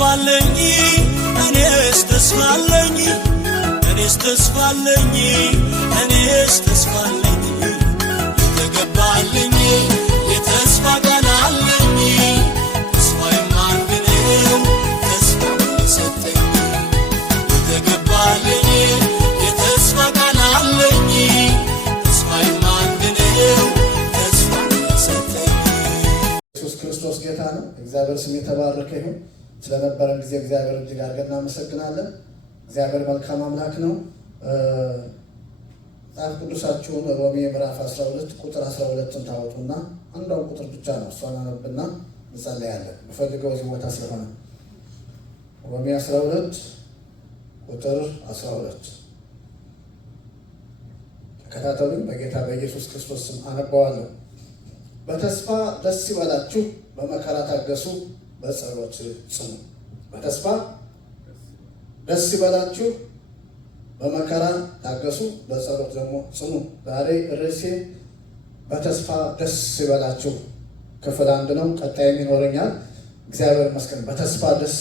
ተስፋለኝ እኔስ ተስፋለኝ እኔስ ተስፋለኝ እኔስ ተስፋለኝ የተገባልኝ የተስፋ ቃል አለኝ ተስፋ የማንነው ተስፋ ሰጠኝ የተገባልኝ የተስፋ ቃል አለኝ ተስፋ የማንነው ተስፋ ሰጠኝ። ኢየሱስ ክርስቶስ ጌታ ነው። እግዚአብሔር ስም የተባረከ ይሁን። ስለነበረን ጊዜ እግዚአብሔር እጅግ አድርገን እናመሰግናለን። እግዚአብሔር መልካም አምላክ ነው። መጽሐፍ ቅዱሳችሁን ሮሜ ምዕራፍ 12 ቁጥር 12ን ታወጡና አንዷን ቁጥር ብቻ ነው እሷን አነብና እንጸልያለን። የምፈልገው እዚህ ቦታ ስለሆነ ሮሜ 12 ቁጥር 12 ተከታተሉኝ። በጌታ በኢየሱስ ክርስቶስ ስም አነባዋለሁ። በተስፋ ደስ ይበላችሁ፣ በመከራ ታገሱ፣ በጸሎት ጽኑ። በተስፋ ደስ ይበላችሁ፣ በመከራ ታገሱ፣ በጸሎት ደግሞ ጽኑ። ዛሬ ርዕሴ በተስፋ ደስ ይበላችሁ ክፍል 1 ነው። ቀጣይም ይኖረኛል። እግዚአብሔር ይመስገን። በተስፋ ደስ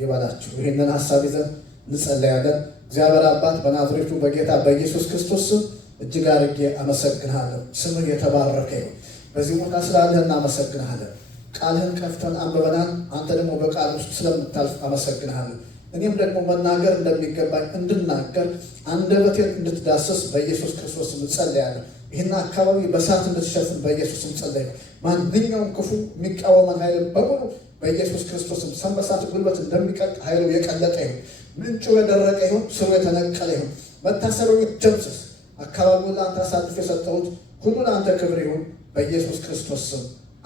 ይበላችሁ። ይህንን ሀሳብ ይዘን እንጸለያለን። እግዚአብሔር አባት በናዝሬቱ በጌታ በኢየሱስ ክርስቶስ ስም እጅግ አድርጌ አመሰግንሃለሁ። ስምህ የተባረከ ይሁን። በዚህ ቦታ ስላለህ እናመሰግንሃለን። ቃልህን ከፍተን አንብበናል። አንተ ደግሞ በቃል ውስጥ ስለምታልፍ አመሰግንሃለሁ። እኔም ደግሞ መናገር እንደሚገባኝ እንድናገር አንደበቴን እንድትዳሰስ በኢየሱስ ክርስቶስ ስም ጸልያለሁ። ይህን አካባቢ በእሳት እንድትሸፍን በኢየሱስ ስም ጸልያለሁ። ማንኛውም ክፉ የሚቃወመን ኃይል በሙሉ በኢየሱስ ክርስቶስ ስም ሰንበሳት ጉልበት እንደሚቀልጥ ኃይሉ የቀለጠ ይሁን። ምንጩ የደረቀ ይሁን፣ ስሩ የተነቀለ ይሁን። መታሰቢያው ይደምሰስ። አካባቢውን ለአንተ አሳልፌ የሰጠሁት ሁሉ ለአንተ ክብር ይሁን በኢየሱስ ክርስቶስ ስም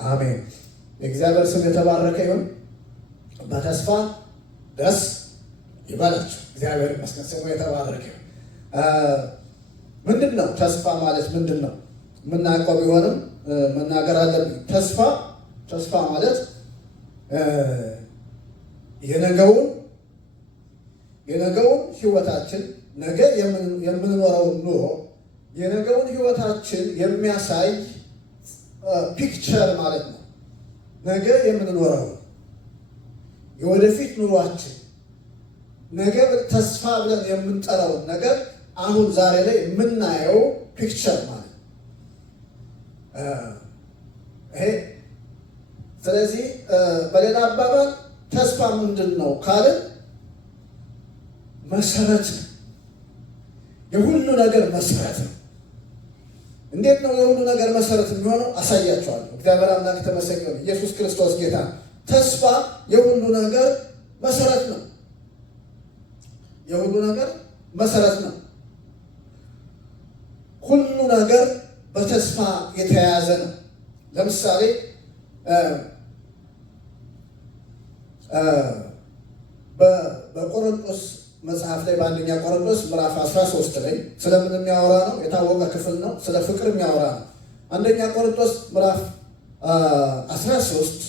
አሜን። የእግዚአብሔር ስም የተባረከ ይሁን። በተስፋ ደስ ይበላችሁ። እግዚአብሔር ይመስገን፣ ስሙ የተባረከ ይሁን። ምንድን ነው ተስፋ ማለት? ምንድን ነው የምናውቀው ቢሆንም መናገር አለብኝ። ተስፋ ማለት የነገውን ህይወታችን ነገ የምንኖረውን ኑሮ የነገውን ህይወታችን የሚያሳይ ፒክቸር ማለት ነው። ነገ የምንኖረው የወደፊት ኑሯችን ነገ ተስፋ ብለን የምንጠራውን ነገር አሁን ዛሬ ላይ የምናየው ፒክቸር ማለት ይሄ። ስለዚህ በሌላ አባባል ተስፋ ምንድን ነው ካልን መሰረት ነው። የሁሉ ነገር መሰረት ነው። እንዴት ነው የሁሉ ነገር መሰረት የሚሆነው? አሳያቸዋለሁ። እግዚአብሔር አምላክ ተመሰገነ። ኢየሱስ ክርስቶስ ጌታ። ተስፋ የሁሉ ነገር መሰረት ነው። የሁሉ ነገር መሰረት ነው። ሁሉ ነገር በተስፋ የተያያዘ ነው። ለምሳሌ በቆሮንቶስ መጽሐፍ ላይ በአንደኛ ቆሮንቶስ ምዕራፍ 13 ላይ ስለምን የሚያወራ ነው? የታወቀ ክፍል ነው። ስለ ፍቅር የሚያወራ ነው። አንደኛ ቆሮንቶስ ምዕራፍ 13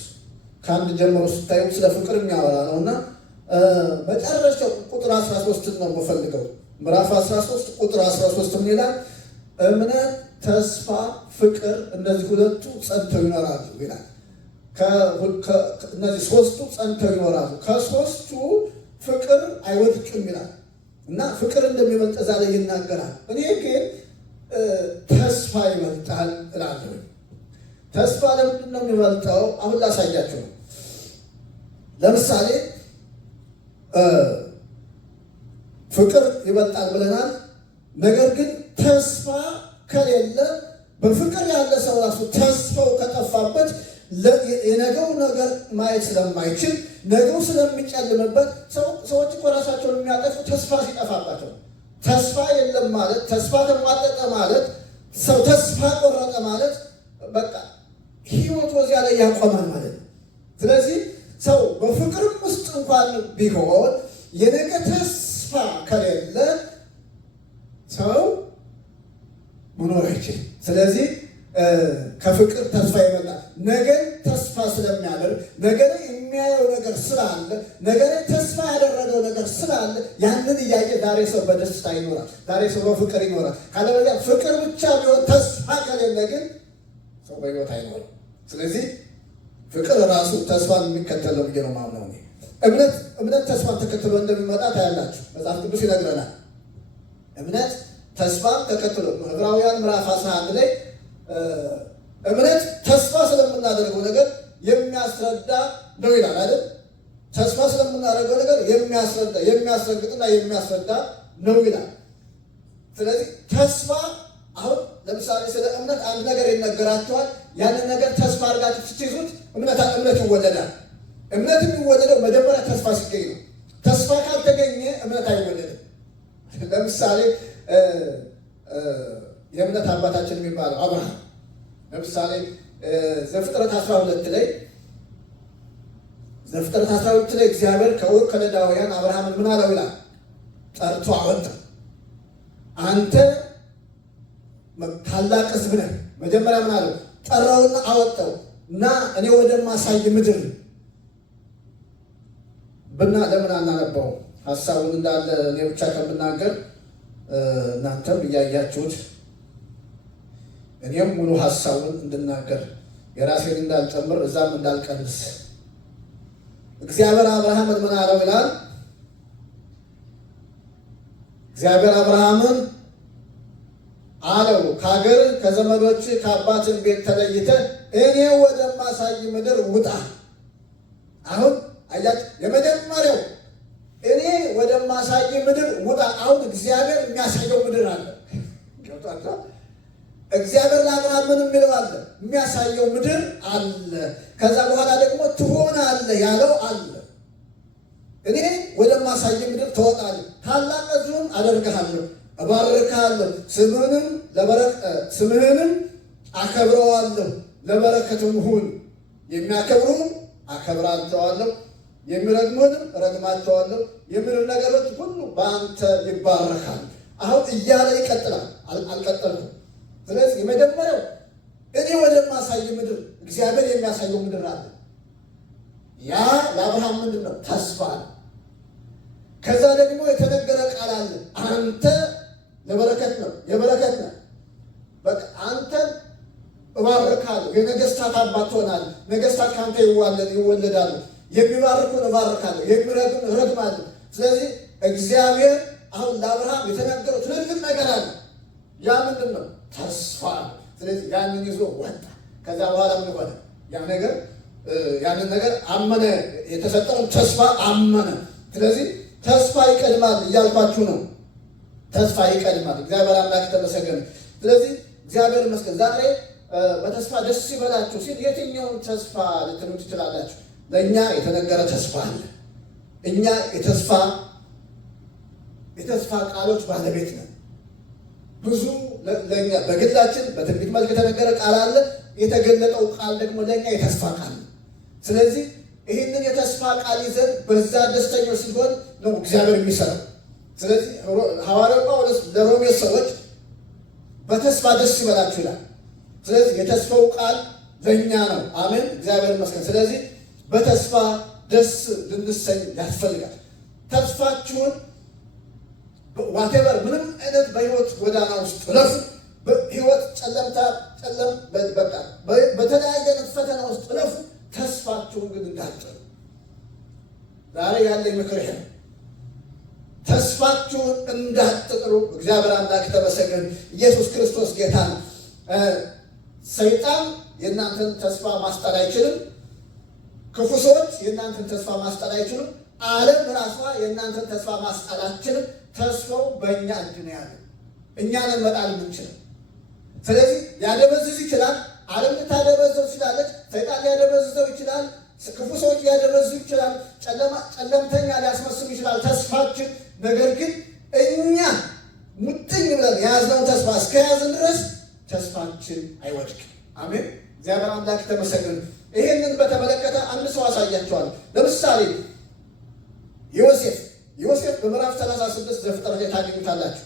ከአንድ ጀምሮ ስታዩ ስለ ፍቅር የሚያወራ ነው እና መጨረሻው ቁጥር 13 ነው የምፈልገው። ምዕራፍ 13 ቁጥር 13 ምን ይላል? እምነት፣ ተስፋ፣ ፍቅር እነዚህ ሁለቱ ጸንተው ይኖራሉ ይላል። እነዚህ ሶስቱ ጸንተው ይኖራሉ። ከሶስቱ ፍቅር አይወድቅም ይላል እና ፍቅር እንደሚበልጥ እዛ ላይ ይናገራል። እኔ ግን ተስፋ ይበልጣል እላለሁ። ተስፋ ለምንድን ነው የሚበልጠው? አሁን ላሳያችሁ ነው። ለምሳሌ ፍቅር ይበልጣል ብለናል። ነገር ግን ተስፋ ከሌለ በፍቅር ያለ ሰው ራሱ ተስፋው ከጠፋበት የነገው ነገር ማየት ስለማይችል ነገው ስለሚጨልምበት ሰዎች እኮ ራሳቸውን የሚያጠፉ ተስፋ ሲጠፋባቸው። ተስፋ የለም ማለት ተስፋ ተሟጠጠ ማለት ሰው ተስፋ ቆረጠ ማለት በቃ ህይወቱ እዚያ ላይ ያቆማል ማለት ነው። ስለዚህ ሰው በፍቅርም ውስጥ እንኳን ቢሆን የነገ ተስፋ ከሌለ ሰው መኖር አይችልም። ስለዚህ ከፍቅር ተስፋ ይመጣል። ነገ ተስፋ ስለሚያደርግ ነገ ላይ የሚያየው ነገር ስላለ ነገ ላይ ተስፋ ያደረገው ነገር ስላለ ያንን እያየ ዛሬ ሰው በደስታ ይኖራል። ዛሬ ሰው በፍቅር ይኖራል። ካለበለዚያ ፍቅር ብቻ ቢሆን ተስፋ ከሌለ ግን ሰው በህይወት አይኖርም። ስለዚህ ፍቅር ራሱ ተስፋን የሚከተለው ብዬ ነው የማምነው። እምነት ተስፋን ተከትሎ እንደሚመጣ ታያላችሁ። መጽሐፍ ቅዱስ ይነግረናል። እምነት ተስፋን ተከትሎ ዕብራውያን ምዕራፍ 11 ላይ እምነት ተስፋ ስለምናደርገው ነገር የሚያስረዳ ነው ይላል አይደል? ተስፋ ስለምናደርገው ነገር የሚያስረግጥና የሚያስረዳ ነው ይላል። ስለዚህ ተስፋ አሁን ለምሳሌ ስለ እምነት አንድ ነገር ይነገራቸዋል። ያንን ነገር ተስፋ አድርጋችሁ ስትይዙት እምነት ይወለዳል። እምነት የሚወለደው መጀመሪያ ተስፋ ሲገኝ ነው። ተስፋ ካልተገኘ እምነት አይወለድም። ለምሳሌ የእምነት አባታችን የሚባለው አብርሃም ለምሳሌ ዘፍጥረት 12 ላይ እግዚአብሔር ከኡር ከለዳውያን አብርሃምን ምን አለው ይላል? ጠርቶ አወጣ። አንተ ታላቅ ሕዝብ ነህ። መጀመሪያ ምን አለው? ጠራውና አወጣው እና እኔ ወደማሳይ ምድር ለምን አናነባው? ሀሳቡን እንዳለ እኔ ብቻ ከምናገር እናንተም እያያችሁት እኔም ሙሉ ሀሳቡን እንድናገር የራሴን እንዳልጨምር እዛም እንዳልቀንስ እግዚአብሔር አብርሃምን ምን አለው ይላል? እግዚአብሔር አብርሃምን አለው ከሀገር ከዘመዶች ከአባትን ቤት ተለይተህ እኔ ወደማሳይ ምድር ውጣ። አሁን አያችሁ፣ የመጀመሪያው እኔ ወደማሳይ ምድር ውጣ። አሁን እግዚአብሔር የሚያሳየው ምድር አለ። እግዚአብሔር ለአብርሃም ምን የሚለው አለ? የሚያሳየው ምድር አለ። ከዛ በኋላ ደግሞ ትሆናለህ ያለው አለ። እኔ ወደማሳይ ምድር ትወጣለህ፣ ታላቅ ሕዝብም አደርግሃለሁ፣ እባርክሃለሁ፣ ስምህንም አከብረዋለሁ፣ ለበረከትም ሁን። የሚያከብሩም አከብራቸዋለሁ፣ የሚረግሙንም እረግማቸዋለሁ፣ የምድር ነገሮች ሁሉ በአንተ ይባረካል። አሁን እያለ ይቀጥላል። አልቀጠልኩም። ስለዚህ የመጀመሪያው እኔ ወደማሳይ ምድር እግዚአብሔር የሚያሳየው ምድር አለ። ያ ለአብርሃም ምንድን ነው? ተስፋ ነው። ከዛ ደግሞ የተነገረ ቃል አለ። አንተ ለበረከት ነው፣ የበረከት ነው። በቃ አንተ እባርካለሁ፣ የነገስታት አባት ትሆናለህ፣ ነገስታት ከአንተ ይወለዳሉ፣ የሚባርኩን እባርካለሁ፣ የሚረግም እረግማለሁ። ስለዚህ እግዚአብሔር አሁን ለአብርሃም የተናገረው ትልልቅ ነገር አለ። ያ ምንድን ነው? ተስፋ ነው። ስለዚህ ያንን ይዞ ወጣ። ከዛ በኋላ ምን ሆነ? ያንን ነገር አመነ። የተሰጠውን ተስፋ አመነ። ስለዚህ ተስፋ ይቀድማል እያልኳችሁ ነው። ተስፋ ይቀድማል። እግዚአብሔር አምላክ የተመሰገነ። ስለዚህ እግዚአብሔር ይመስገን። ዛሬ በተስፋ ደስ ይበላችሁ ሲል የትኛውን ተስፋ ልትሉ ትችላላችሁ? ለእኛ የተነገረ ተስፋ አለ። እኛ የተስፋ ቃሎች ባለቤት ነን። ብዙ ለእኛ በግላችን በትንቢት መልክ የተነገረ ቃል አለ። የተገለጠው ቃል ደግሞ ለእኛ የተስፋ ቃል ነው። ስለዚህ ይህንን የተስፋ ቃል ይዘን በዛ ደስተኞች ሲሆን ነው እግዚአብሔር የሚሰራው። ስለዚህ ሐዋርያው ጳውሎስ ለሮሜ ሰዎች በተስፋ ደስ ይበላችሁ ይላል። ስለዚህ የተስፋው ቃል ለእኛ ነው። አሜን፣ እግዚአብሔር ይመስገን። ስለዚህ በተስፋ ደስ ልንሰኝ ያስፈልጋል። ተስፋችሁን ዋቴቨር ምንም አይነት በህይወት ጎዳና ውስጥ ለፉ። በህይወት በተለያየ አይነት ፈተና ውስጥ ለፉ። ተስፋችሁን ግን እንዳትጥሉ። ዛሬ ያለኝ ምክር ይሄ ነው። ተስፋችሁን እንዳትጥሉ። እግዚአብሔር አምላክ ተመሰገን። ኢየሱስ ክርስቶስ ጌታ ነው። ሰይጣን የእናንተን ተስፋ ማስጣል አይችልም። ክፉ ሰዎች የእናንተን ተስፋ ማስጣል አይችሉም። ዓለም ራሷ የእናንተን ተስፋ ማስጣል አትችልም። ተስፋው በእኛ እጅ ነው ያለው። እኛ ነን መጣል የምንችለው። ስለዚህ ሊያደበዝዝ ይችላል። ዓለም ልታደበዘው ትችላለች። ሰይጣን ሊያደበዝዘው ይችላል። ክፉ ሰዎች ሊያደበዝዙ ይችላል። ጨለምተኛ ሊያስመስሉ ይችላል ተስፋችን። ነገር ግን እኛ ሙጥኝ ብለን የያዝነውን ተስፋ እስከያዝን ድረስ ተስፋችን አይወድቅም። አሜን። እግዚአብሔር አምላክ ተመሰገነ። ይህንን በተመለከተ አንድ ሰው አሳያቸዋል። ለምሳሌ ዮሴፍ በምዕራፍ 36 ዘፍጥረት ላይ ታገኙታላችሁ።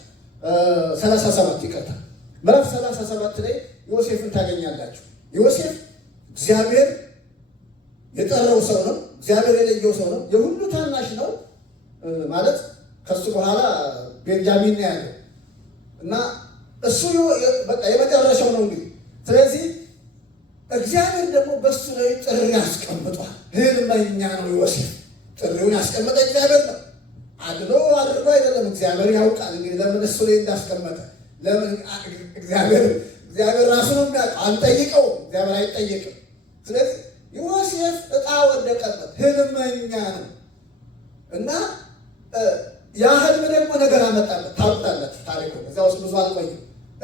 37 ይቅርታ፣ ምዕራፍ 37 ላይ ዮሴፍን ታገኛላችሁ። ዮሴፍ እግዚአብሔር የጠራው ሰው ነው። እግዚአብሔር የለየው ሰው ነው። የሁሉ ታናሽ ነው ማለት ከሱ በኋላ ቤንጃሚን ነው ያለው እና እሱ በቃ የመጨረሻው ነው እንግዲህ። ስለዚህ እግዚአብሔር ደግሞ በሱ ላይ ጥሪ ያስቀምጧል። ህልመኛ ነው ዮሴፍ፣ ጥሪውን ያስቀመጠ እግዚአብሔር ነው። አድሎ አድርጎ አይደለም። እግዚአብሔር ያውቃል እንግዲህ ለምን እሱ ላይ እንዳስቀመጠ። ለምን እግዚአብሔር ራሱ ነው የሚያውቀው። አንጠይቀውም፣ እግዚአብሔር አይጠየቅም። ስለዚህ ዮሴፍ ዕጣ ወደቀበት፣ ህልመኛ ነው እና ያ ህልም ደግሞ ነገር አመጣበት። ታውቁታላችሁ ታሪኩ፣ እዚያ ውስጥ ብዙ አልቆይም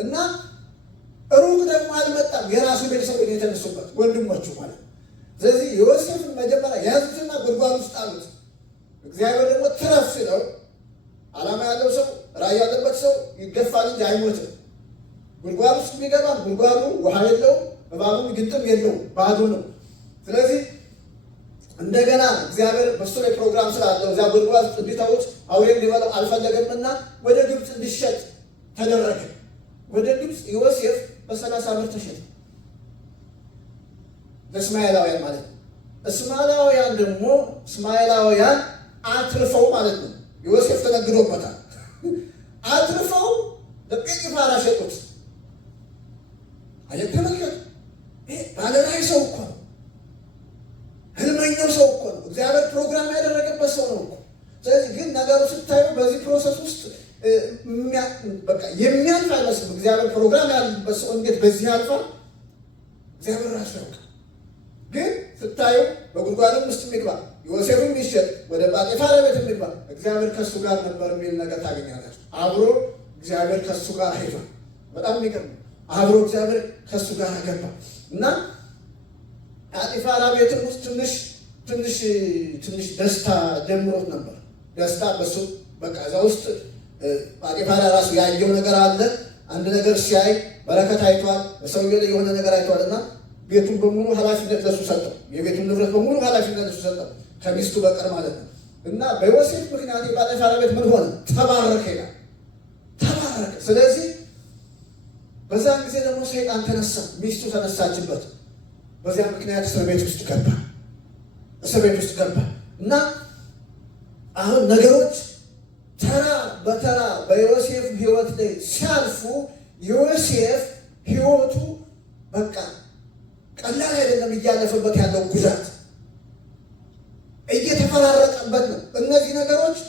እና ሩቅ ደግሞ አልመጣም። የራሱ ቤተሰቦች የተነሱበት ወንድሞቹ ማለት። ስለዚህ ዮሴፍን መጀመሪያ ያዙትና ጉድጓድ ውስጥ ጣሉት። እግዚአብሔር ደግሞ ትረፍ ሲለው ዓላማ ያለው ሰው ራዕይ ያለበት ሰው ይገፋል እንጂ አይሞትም። ጉድጓድ ውስጥ ቢገባም ጉድጓዱ ውሃ የለውም፣ እባቡም ግንጥም የለውም፣ ባዶ ነው። ስለዚህ እንደገና እግዚአብሔር በሱ ላይ ፕሮግራም ስላለው እዚያ ጉድጓድ ውስጥ እንዲተውት አውሬ እንዲበላው አልፈለገምና ወደ ግብፅ እንዲሸጥ ተደረገ። ወደ ግብፅ ዮሴፍ በ30 ብር ተሸጠ። ለእስማኤላውያን ማለት ነው። እስማኤላውያን አትርፈው ማለት ነው። ዮሴፍ ተነግሮበታል። አትርፈው ለጲጢፋራ ሸጡት። አየተመልከት፣ ይሄ ባለራዕይ ሰው እኮ ነው። ህልመኛው ሰው እኮ ነው። እግዚአብሔር ፕሮግራም ያደረገበት ሰው ነው እኮ። ስለዚህ ግን ነገሩ ስታዩ በዚህ ፕሮሰስ ውስጥ በቃ የሚያልፍ አይመስልም። እግዚአብሔር ፕሮግራም ያለበት ሰው እንዴት በዚህ ያልፋል? እግዚአብሔር ራሱ ያውቃል። ግን ስታዩ በጉድጓድም ውስጥ የሚግባ ዮሴፍም ይሸጥ ወደ ጲጢፋራ ቤት የሚግባ እግዚአብሔር ከሱ ጋር ነበር የሚል ነገር ታገኛላችሁ። አብሮ እግዚአብሔር ከሱ ጋር ሄዷል። በጣም የሚገርም አብሮ እግዚአብሔር ከሱ ጋር ገባ እና ጲጢፋራ ቤትም ውስጥ ትንሽ ደስታ ጀምሮት ነበር። ደስታ በሱ በቃ እዛ ውስጥ ጲጢፋራ ራሱ ያየው ነገር አለ። አንድ ነገር ሲያይ በረከት አይቷል። በሰውየው ላይ የሆነ ነገር አይቷል እና ቤቱን በሙሉ ኃላፊነት ለሱ ሰጠው። የቤቱን ንብረት በሙሉ ኃላፊነት ለሱ ሰጠው ከሚስቱ በቀር ማለት ነው። እና በዮሴፍ ምክንያት የጲጢፋራ ቤት ምን ሆነ? ተባረከ ይላል። ተባረከ። ስለዚህ በዛን ጊዜ ደግሞ ሰይጣን ተነሳ፣ ሚስቱ ተነሳችበት። በዚያ ምክንያት እስር ቤት ውስጥ ገባ እና አሁን ነገሮች ተራ በተራ በዮሴፍ ህይወት ላይ ሲያልፉ ዮሴፍ ህይወቱ በቃ ቀላል አይደለም። እያለፈበት ያለው ጉዳት እየተፈራረቀበት ነው። እነዚህ ነገሮች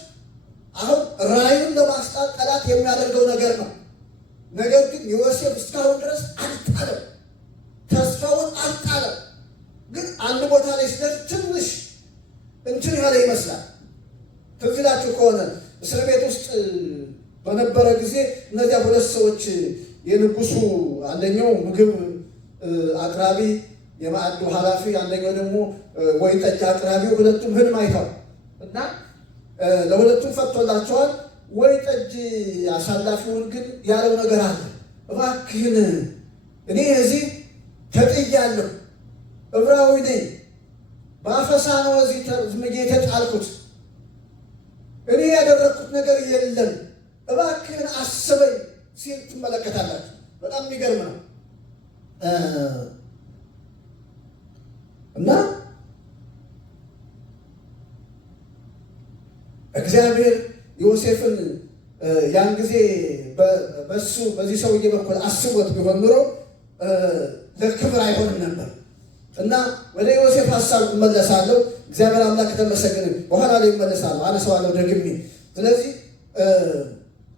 አሁን ራእዩን ለማስጣት ጠላት የሚያደርገው ነገር ነው። ነገር ግን ዮሴፍ እስካሁን ድረስ አልጣለም፣ ተስፋውን አልጣለም። ግን አንድ ቦታ ላይ ሲደርስ ትንሽ እንትን ያለ ይመስላል። ትዝ ይላችሁ ከሆነ እስር ቤት ውስጥ በነበረ ጊዜ እነዚያ ሁለት ሰዎች የንጉሱ አንደኛው ምግብ አቅራቢ የማዕዱ ኃላፊ፣ አንደኛው ደግሞ ወይን ጠጅ አቅራቢው፣ ሁለቱም ህልም አይተዋል እና ለሁለቱም ፈቶላቸዋል። ወይን ጠጅ አሳላፊውን ግን ያለው ነገር አለ። እባክህን እኔ እዚህ ተጥያለሁ፣ ዕብራዊ ነኝ፣ በአፈሳ ነው እዚህ የተጣልኩት፣ እኔ ያደረግኩት ነገር የለም፣ እባክህን አስበኝ ሲል ትመለከታላችሁ። በጣም የሚገርም ነው እና እግዚአብሔር ዮሴፍን ያን ጊዜ በዚህ ሰውዬ በኩል አስቦት ቢሆን ኑሮ ለክብር አይሆንም ነበር እና ወደ ዮሴፍ ሀሳብ እመለሳለሁ። እግዚአብሔር አምላክ ከተመሰገነ በኋላ ላይ እመለሳለሁ፣ አነሳዋለሁ ደግሜ። ስለዚህ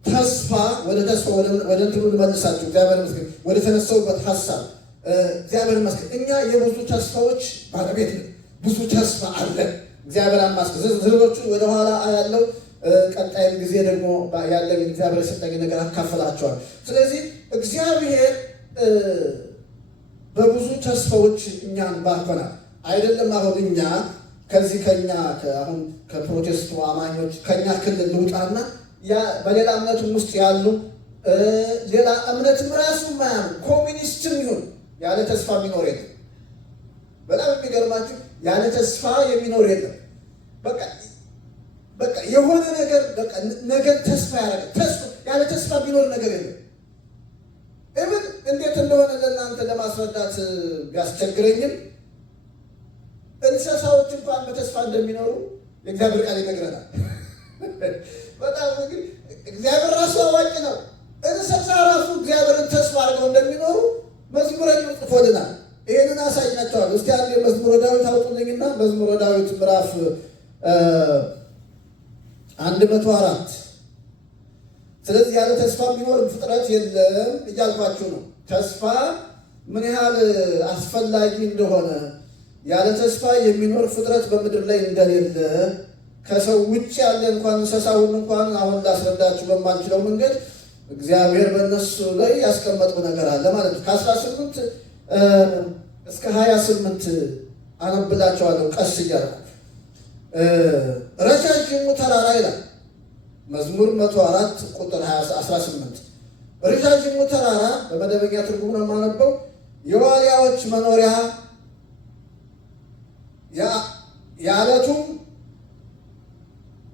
ተስፋ ወደ እንትኑ ልመልሳችሁ። እግዚአብሔር ይመስገን ወደ ተነሳውበት ሀሳብ እግዚአብሔር ይመስገን። እኛ የብዙ ተስፋዎች ባለቤት ነን። ብዙ ተስፋ አለን። እግዚአብሔር ይመስገን። ዝርዝሮቹን ወደኋላ ያለው ቀጣይም ጊዜ ደግሞ ያለኝ እግዚአብሔር የሰጠኝ ነገር አካፈላቸዋል። ስለዚህ እግዚአብሔር በብዙ ተስፋዎች እኛን ባርኮናል። አይደለም አሁን እኛ ከኛ አሁን ከፕሮቴስቱ አማኞች ከኛ ክልል ልውጣና በሌላ እምነትም ውስጥ ያሉ ሌላ እምነትም ራሱ ማያምን ኮሚኒስትም ይሁን ያለ ተስፋ የሚኖር የለም። በጣም የሚገርማችሁ ያለ ተስፋ የሚኖር የለም። በቃ የሆነ ነገር ተስፋ ያደረገ ያለ ተስፋ ቢኖር ነገር የለም። እምን እንዴት እንደሆነ ለእናንተ ለማስረዳት ቢያስቸግረኝም እንስሳዎች እንኳን በተስፋ እንደሚኖሩ የእግዚአብሔር ቃል ይነግረናል። በጣም ግን እግዚአብሔር ራሱ አዋቂ ነው። እንስሳ ራሱ እግዚአብሔርን ተስፋ አድርገው እንደሚኖሩ መዝሙረኛው ጽፎልናል። ይህንን አሳያቸዋለሁ። እስቲ አንድ የመዝሙረ ዳዊት አውጡልኝና መዝሙረ ዳዊት ምዕራፍ 104 ስለዚህ ያለ ተስፋ የሚኖር ፍጥረት የለም እያልኳችሁ ነው። ተስፋ ምን ያህል አስፈላጊ እንደሆነ ያለ ተስፋ የሚኖር ፍጥረት በምድር ላይ እንደሌለ ከሰው ውጭ ያለ እንኳን እንስሳውን እንኳን አሁን ላስረዳችሁ በማንችለው መንገድ እግዚአብሔር በእነሱ ላይ ያስቀመጠው ነገር አለ ማለት ነው። ከ18 እስከ 28 አነብላችኋለሁ ቀስ እያልኩ። ረጃጅሙ ተራራ ይላል መዝሙር 104 ቁጥር 18 ረጃጅሙ ተራራ በመደበኛ ትርጉም ነው የማነበው። የዋልያዎች መኖሪያ የዓለቱም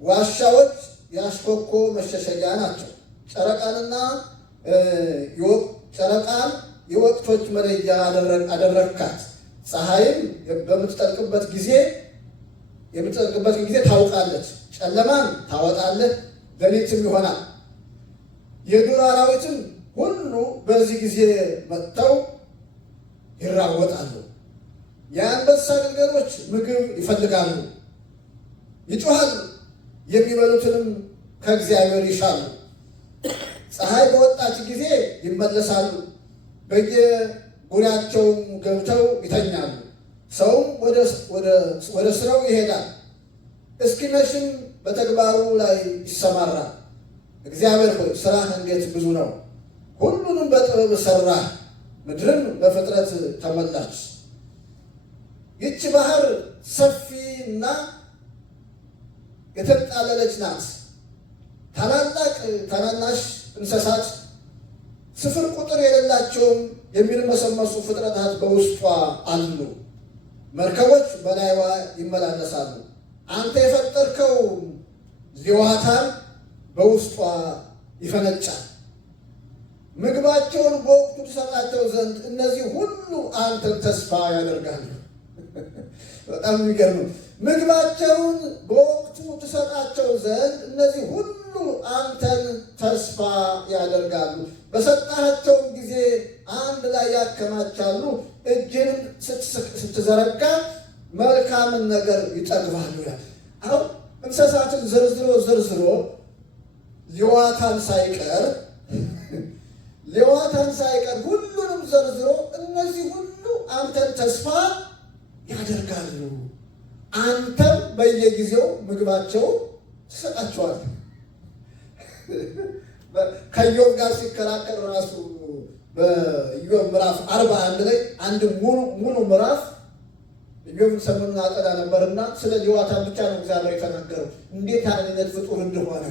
ዋሻዎች የአሽኮኮ መሸሸጊያ ናቸው። ጨረቃን የወቅቶች መለያ አደረግካት። ፀሐይም በምትጠልቅበት ጊዜ ታውቃለች። ጨለማን ታወጣለህ፣ ሌሊትም ይሆናል። የዱር አራዊትም ሁሉ በዚህ ጊዜ መጥተው ይራወጣሉ። የአንበሳ ግልገሎች ምግብ ይፈልጋሉ፣ ይጮኻሉ፣ የሚበሉትንም ከእግዚአብሔር ይሻሉ። ፀሐይ በወጣች ጊዜ ይመለሳሉ፣ በየጉሪያቸውም ገብተው ይተኛሉ። ሰውም ወደ ስራው ይሄዳል፣ እስኪመሽም በተግባሩ ላይ ይሰማራል። እግዚአብሔር ሆይ ሥራህ እንዴት ብዙ ነው! ሁሉንም በጥበብ ሠራህ፣ ምድርም በፍጥረት ተሞላች። ይህች ባህር ሰፊና የተጣለለች ናት። ታናናሽ እንስሳት ስፍር ቁጥር የሌላቸውም የሚርመሰመሱ ፍጥረታት በውስጧ አሉ። መርከቦች በላይዋ ይመላለሳሉ። አንተ የፈጠርከው ሌዋታን በውስጧ ይፈነጫል። ምግባቸውን በወቅቱ ትሰጣቸው ዘንድ እነዚህ ሁሉ አንተን ተስፋ ያደርጋሉ። በጣም የሚገርም። ምግባቸውን በወቅቱ ትሰጣቸው ዘንድ እነዚህ ሁሉ አንተን ተስፋ ያደርጋሉ። በሰጣቸውም ጊዜ አንድ ላይ ያከማቻሉ። እጅን ስትዘረጋ መልካምን ነገር ይጠግባሉ። አሁን እንስሳትን ዘርዝሮ ሌዋታን ሳይቀር ሁሉንም ዘርዝሮ እነዚህ ሁሉ አንተን ተስፋ ያደርጋሉ፣ አንተም በየጊዜው ምግባቸው ትሰጣቸዋል። ከኢዮብ ጋር ሲከራከር ራሱ በኢዮብ ምዕራፍ 41 ላይ አንድ ሙሉ ምዕራፍ ኢዮብን ሰሞኑን አጠና ነበርና ስለ ሌዋታን ብቻ ነው እግዚአብሔር የተናገረው፣ እንዴት አይነት ፍጡር እንደሆነ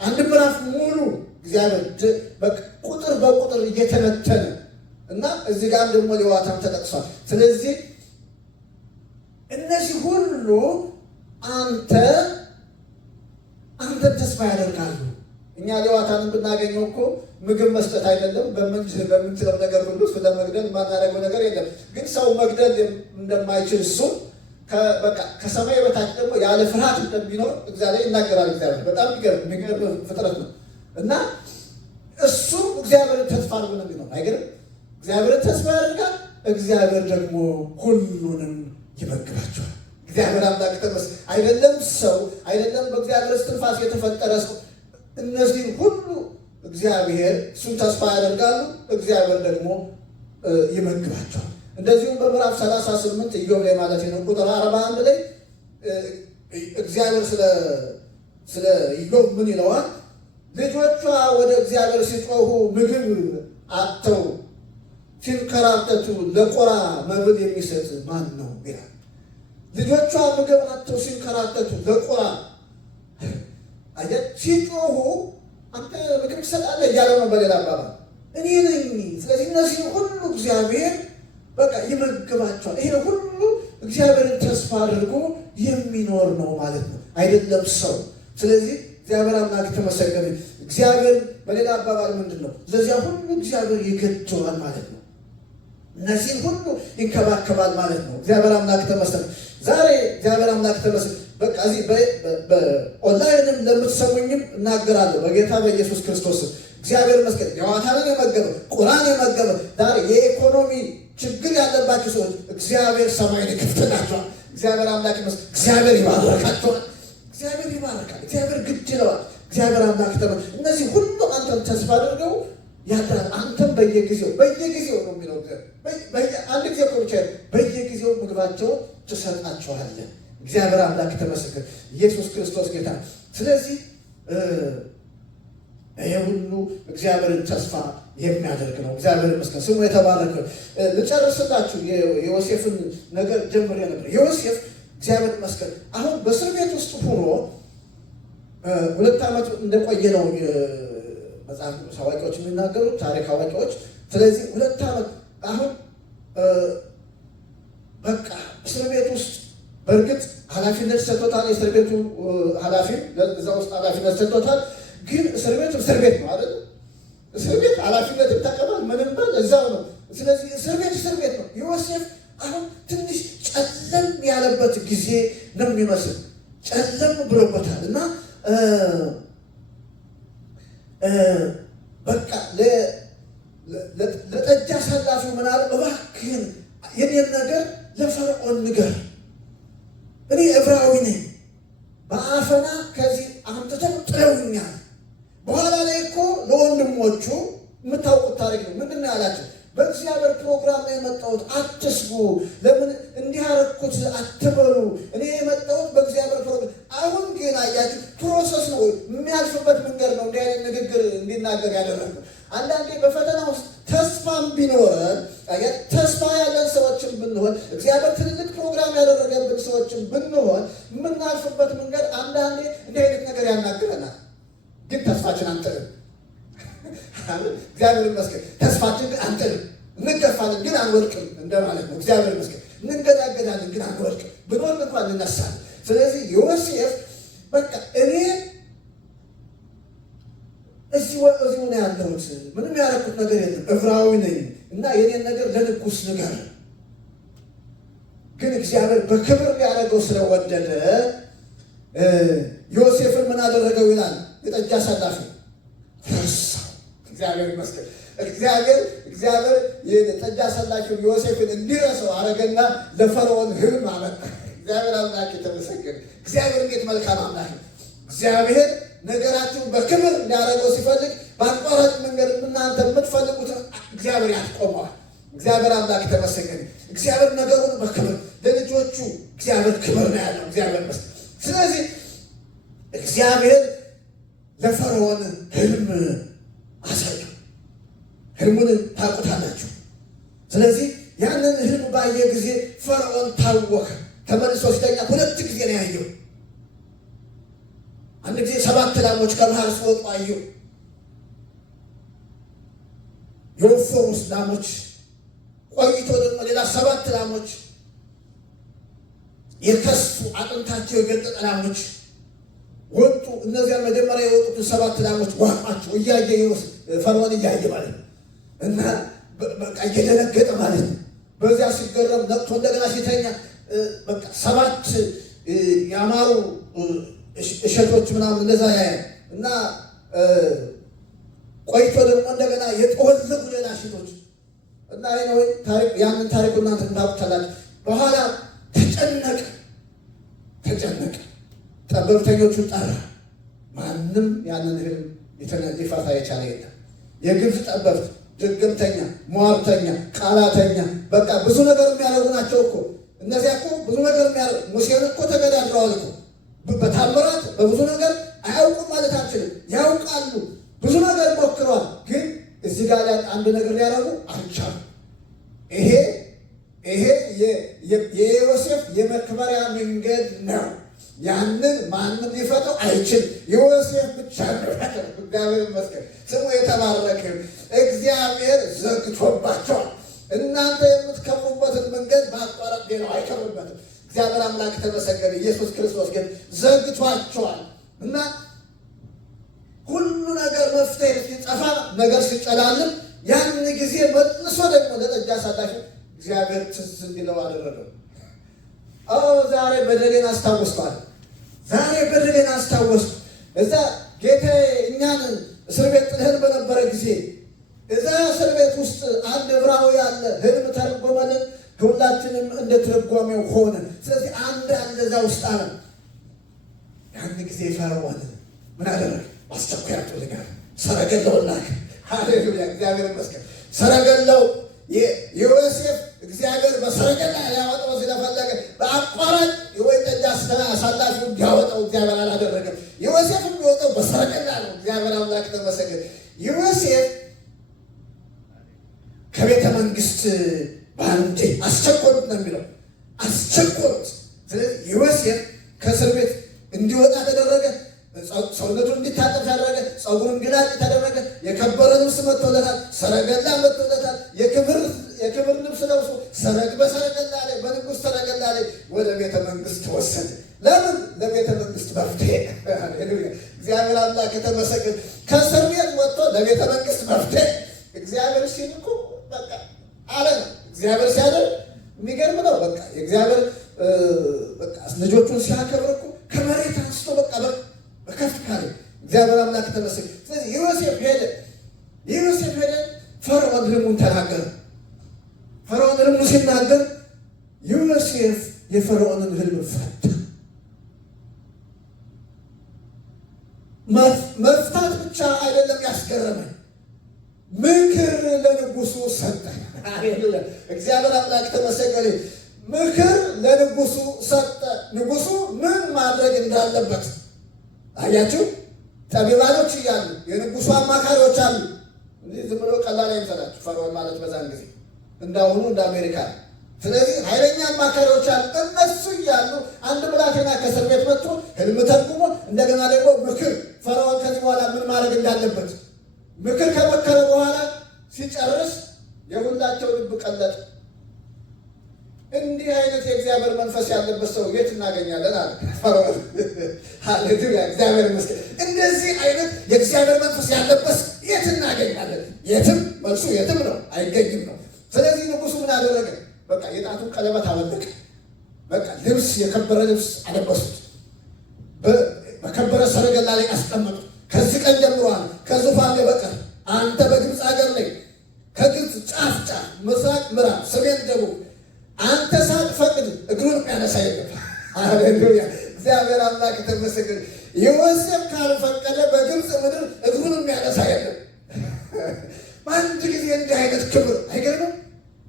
አንድ ምዕራፍ ሙሉ እግዚአብሔር ቁጥር በቁጥር እየተነተነ እና እዚህ ጋር ደግሞ ሌዋታን ተጠቅሷል። ስለዚህ እነዚህ ሁሉ አንተን ተስፋ ያደርጋሉ። እኛ ሌዋታንን ብናገኘው እኮ ምግብ መስጠት አይደለም በምንችለው ነገር ሁሉ ስለመግደል የማናደርገው ነገር የለም። ግን ሰው መግደል እንደማይችል እሱ ከሰማይ በታች ደግሞ ያለ ፍርሃት እንደሚኖር እግዚአብሔር ይናገራል። እግዚአብሔር በጣም የሚገርም ፍጥረት ነው እና እሱ እግዚአብሔርን ተስፋ አድርጎ ነው የሚኖር። አይገርም? እግዚአብሔርን ተስፋ ያደርጋል። እግዚአብሔር ደግሞ ሁሉንም ይመግባቸዋል። እግዚአብሔር አምላክ ተመስገን። አይደለም ሰው አይደለም በእግዚአብሔር እስትንፋስ የተፈጠረ ሰው፣ እነዚህ ሁሉ እግዚአብሔር እሱን ተስፋ ያደርጋሉ። እግዚአብሔር ደግሞ ይመግባቸዋል። እንደዚሁም በምዕራፍ 38 ኢዮብ ላይ ማለት ነው ቁጥር 41 ላይ እግዚአብሔር ስለ ኢዮብ ምን ይለዋል? ልጆቿ ወደ እግዚአብሔር ሲጮሁ ምግብ አጥተው ሲንከራተቱ ለቆራ መብል የሚሰጥ ማን ነው ይላል። ልጆቿ ምግብ አጥተው ሲንከራተቱ ለቆራ ሲጮሁ አንተ ምግብ ትሰጣለህ እያለ ነው። በሌላ አባባል እኔ ነኝ። ስለዚህ እነዚህ ሁሉ እግዚአብሔር ይመግባቸዋል። ይሄ ሁሉ እግዚአብሔርን ተስፋ አድርጎ የሚኖር ነው ማለት ነው፣ አይደለም ሰው። ስለዚህ እግዚአብሔር አምላክ ተመሰገነ። እግዚአብሔር በሌላ አባባል ምንድን ነው? ለዚያ ሁሉ እግዚአብሔር ይገድዋል ማለት ነው። እነዚህን ሁሉ ይንከባከባል ማለት ነው። እግዚአብሔር አምላክ ተመስገን። ዛሬ እግዚአብሔር አምላክ ተመስገን። እዚህ በኦንላይንም ለምትሰሙኝም እናገራለሁ በጌታ በኢየሱስ ክርስቶስ እግዚአብሔር ይመስገን። ሌዋታንን የመገበ ቁራን የመገበ ዛሬ የኢኮኖሚ ችግር ያለባቸው ሰዎች እግዚአብሔር ሰማይን ይከፍትላቸዋል። እግዚአብሔር አምላክ ይመስገን። እግዚአብሔር ይባርካቸዋል። እግዚአብሔር ይባርካል። እግዚአብሔር ግድ ይለዋል። እግዚአብሔር አምላክ እነዚህ ሁሉ አንተን ተስፋ አድርገው ያድራል። አንተም በየጊዜው ነው የሚለው አንድ ጊዜ እኮ ብቻ በየጊዜው ምግባቸውን ትሰጣቸዋለህ። እግዚአብሔር አምላክ ተመስገን። ኢየሱስ ክርስቶስ ጌታ። ስለዚህ ይሄ ሁሉ እግዚአብሔርን ተስፋ የሚያደርግ ነው። እግዚአብሔር ይመስገን፣ ስሙ የተባረከ። ልጨርስላችሁ የዮሴፍን ነገር ጀምሬ ነበር። ዮሴፍ እግዚአብሔር ይመስገን አሁን በእስር ቤት ውስጥ ሆኖ 2 ዓመት እንደቆየ ነው መጽሐፍ አዋቂዎች የሚናገሩት፣ ታሪክ አዋቂዎች። ስለዚህ 2 ዓመት አሁን በቃ እስር ቤት ውስጥ በእርግጥ ኃላፊነት ሰጥቶታል። የእስር ቤቱ ኃላፊ እዛ ውስጥ ኃላፊነት ሰጥቶታል። ግን እስር ቤቱ እስር ቤት ነው አይደል? እስር ቤት ኃላፊነት ተቀበል ምንም በል እዛው ነው። ስለዚህ እስር ቤት ነው። ዮሴፍ አሁን ትንሽ ጨለም ያለበት ጊዜ ነው የሚመስል፣ ጨለም ብሎበታል እና በቃ ለጠጅ አሳላፊው ምን አለ፣ እባክህን የኔን ነገር ለፈርዖን ንገር፣ እኔ ዕብራዊ ነኝ፣ በአፈና ከዚህ አምጥተው ጥለውኛል። በኋላ ላይ እኮ ለወንድሞቹ የምታውቁት ታሪክ ነው። ምንድን ነው ያላቸው? በእግዚአብሔር ፕሮግራም ላይ የመጣሁት አትስጉ፣ ለምን እንዲህ አደረኩት አትበሉ፣ እኔ የመጣሁት በእግዚአብሔር ፕሮግራም። አሁን ግን አያችሁ ፕሮሰስ ነው፣ የሚያልፍበት መንገድ ነው እንዲህ አይነት ንግግር እንዲናገር ያደረገው። አንዳንዴ በፈተና ውስጥ ተስፋም ቢኖረን ተስፋ ያለን ሰዎችን ብንሆን፣ እግዚአብሔር ትልልቅ ፕሮግራም ያደረገብን ሰዎችን ብንሆን፣ የምናልፍበት መንገድ አንዳንዴ እንዲህ አይነት ነገር ያናግረናል። ግን ተስፋችን አንጥልም። እግዚአብሔር ይመስገን። ተስፋችን ግን አንጥልም። እንገፋለን ግን አንወድቅም እንደማለት ነው። እግዚአብሔር ይመስገን። እንገዳገዳለን ግን አንወድቅም። ብንወድቅ እንኳን እንነሳለን። ስለዚህ ዮሴፍ በቃ እኔ እዚሁ ነው ያለሁት፣ ምንም ያደረኩት ነገር የለም፣ ዕብራዊ ነኝ እና የኔን ነገር ለንጉሥ ንገር። ግን እግዚአብሔር በክብር ሊያደርገው ስለወደደ ዮሴፍን ምን አደረገው ይላል? የጠጅ አሳላፊ ረሳው። እግዚአብሔር ይመስገን። እግዚአብሔር የጠጅ አሳላፊው ዮሴፍን እንዲረሳው አረገና ለፈርዖን ህልም አመጣ። እግዚአብሔር አምላክ የተመሰገነ። እግዚአብሔር እንዴት መልካም አምላክ ነው። እግዚአብሔር ነገራችሁን በክብር ሊያደርገው ሲፈልግ በአቋራጭ መንገድ እናንተ የምትፈልጉትን እግዚአብሔር ያስቆመዋል። እግዚአብሔር አምላክ የተመሰገነ። እግዚአብሔር ነገሩን በክብር ለልጆቹ እግዚአብሔር ክብር ነው ያለው። እግዚአብሔር ይመስገን። ስለዚህ እግዚአብሔር ለፈርዖን ህልም አሳየው። ህልሙን ታውቁታላችሁ። ስለዚህ ያንን ህልም ባየ ጊዜ ፈርዖን ታወከ። ተመልሶ ሲተኛ 2 ጊዜ ነው ያየው። አንድ ጊዜ 7 ላሞች ከባህር ሲወጡ አየው። የወፈሩ ላሞች፣ ቆይቶ ደግሞ ሌላ 7 ላሞች፣ የከሱ አጥንታቸው የገጠጠ ላሞች ወጡ። እነዚያን መጀመሪያ የወጡትን 7 ላሞች ዋጧቸው። እያየ ፈርዖን እያየ ማለት ነው። እና በቃ እየደነገጠ ማለት ነው። በዚያ ሲገረም ነቅቶ እንደገና ሲተኛ በቃ 7 ያማሩ እሸቶች ምናምን እንደዛ ያያል። እና ቆይቶ ደግሞ እንደገና የጠወለጉ ሌላ እሸቶች እና ያንን ታሪክ እናንተ ታውቁታላችሁ። በኋላ ተጨነቀ። ጠበብተኞቹን ጠራ። ማንም ያንን ህልም ሊፈታ የቻለ የለም። የግብፅ ጠበብት፣ ድግምተኛ፣ ሟርተኛ፣ ቃላተኛ በቃ ብዙ ነገር የሚያደርጉ ናቸው እኮ እነዚያ እኮ ብዙ ነገር የሚያደርጉ። ሙሴን እኮ ተገዳድረዋል እኮ በታምራት በብዙ ነገር አያውቁም ማለት አንችልም። ያውቃሉ፣ ብዙ ነገር ሞክረዋል። ግን እዚህ ጋር አንድ ነገር ሊያደርጉ አልቻሉም። ይሄ የዮሴፍ የመክበሪያ መንገድ ነው። ያንን ማንም ሊፈተው አይችልም። ዮሴፍ ብቻ ነው። እግዚአብሔር ይመስገን፣ ስሙ የተባረከ። እግዚአብሔር ዘግቶባቸዋል። እናንተ የምትከብሩበትን መንገድ ማቋረጥ ሌላው አይከብርበትም። እግዚአብሔር አምላክ ተመሰገነ። ኢየሱስ ክርስቶስ ግን ዘግቷቸዋል እና ሁሉ ነገር መፍትሄ ሲጠፋ፣ ነገር ሲጨላልም፣ ያን ጊዜ መልሶ ደግሞ ለጠጅ አሳላፊ እግዚአብሔር ትዝ እንዲለው አደረገው። ዛሬ በደሌን አስታወስኳል። እዛ ጌታዬ እኛን እስር ቤት ጥልህን በነበረ ጊዜ እዛ እስር ቤት ውስጥ አንድ ዕብራዊ ያለ ህልም ተርጎመልን። ሁላችንም እንደ ትርጓሜው ሆነ። ስለዚህ አንድ እዛ ውስጥ አለ። ያን ጊዜ ፈርዖን ምን አደረገ? አስቸኳይ አድርጎልኛል፣ ሰረገላውን ላከ። ሃሌሉያ! እግዚአብሔር ይመስገን። ሰረገላው ዮሴፍ እግዚአብሔር በሰረገላ ሊያወጣው ስለፈለገ በአቋራጭ የወይን ጠጅ አሳላፊው እንዲያወጣው እግዚአብሔር አላደረገም። ዮሴፍ የሚወጣው በሰረገላ ነው። እግዚአብሔር አምላክ ተመሰገነ። ዮሴፍ ከቤተ መንግስት በአንዴ አስቸኮሉት ነው የሚለው፣ አስቸኮሉት። ስለዚህ ዮሴፍ ከእስር ቤት እንዲወጣ ተደረገ። ሰውነቱን እንዲታጠብ ተደረገ። ፀጉሩን እንዲላጭ ተደረገ። የከበረ ልብስ መጥቶለታል። ሰረገላ መጥቶለታል። የክብር ልብስ ለብሶ በሰረገላ ላይ በንጉሥ ሰረገላ ላይ ወደ ቤተ መንግስት ተወሰደ። ለምን? ለቤተ መንግስት መፍትሄ። እግዚአብሔር አምላክ የተመሰገነ። ከእስር ቤት ወጥቶ ለቤተ መንግስት መፍትሄ። እግዚአብሔር ሲል እኮ በቃ አለ ነው። እግዚአብሔር ሲያደርግ የሚገርም ነው። በቃ የእግዚአብሔር በቃ ልጆቹን ሲያከብር እኮ ከመሬት አንስቶ በቃ በከፍ ካለ እግዚአብሔር አምላክ ተመሰገነ። ስለዚህ ዮሴፍ ሄደ። ፈርዖን ህልሙን ተናገረ። ፈርዖን ህልሙን ሲናገር ዮሴፍ የፈርዖንን ህልም ፈታ። መፍታት ብቻ አይደለም ያስገረመኝ፣ ምክር ለንጉሱ ሰጠ። እግዚአብሔር አምላክ ተመሰገነ። ምክር ለንጉሱ ሰጠ። ንጉሱ ምን ማድረግ እንዳለበት አያችሁ። ጠቢባኖች እያሉ የንጉሱ አማካሪዎች አሉ። ዝም ብሎ ቀላል አይመስላችሁ። ፈርዖን ማለት በዛን ጊዜ እንዳሁኑ እንደ አሜሪካ። ስለዚህ ኃይለኛ አማካሪዎች አሉ። እነሱ እያሉ አንድ ብላቴና ከእስር ቤት መጥቶ ህልም ተርጉሞ እንደገና ደግሞ ምክር ፈርዖን ከዚህ በኋላ ምን ማድረግ እንዳለበት ምክር ከመከረ በኋላ ሲጨርስ የሁላቸው ልብ ቀለጠ። እንዲህ አይነት የእግዚአብሔር መንፈስ ያለበት ሰው የት እናገኛለን? አለ ፈርዖን። ሃሌሉያ! እግዚአብሔር ይመስገን። እንደዚህ አይነት የእግዚአብሔር መንፈስ ያለበት የት እናገኛለን? የትም። መልሱ የትም ነው፣ አይገኝም ነው። ስለዚህ ንጉሱ ምን አደረገ? በቃ የጣቱን ቀለበት አወለቀ። በቃ ልብስ፣ የከበረ ልብስ አለበሱት። በከበረ ሰረገላ ላይ አስቀመጡት። ከዚህ ቀን ጀምሯል ከዙፋን በቀር አንተ በግብፅ ሀገር ላይ ከግብፅ ጫፍ ጫፍ፣ ምስራቅ፣ ምዕራብ፣ ሰሜን፣ ደቡብ አንተ ሳትፈቅድ እግሩን የሚያነሳ የለም። ሃሌሉያ! እግዚአብሔር አምላክ የተመሰገነ። ዮሴፍ ካልፈቀደ በግብፅ ምድር እግሩን የሚያነሳ የለም። በአንድ ጊዜ እንዲህ አይነት ክብር አይገርምም?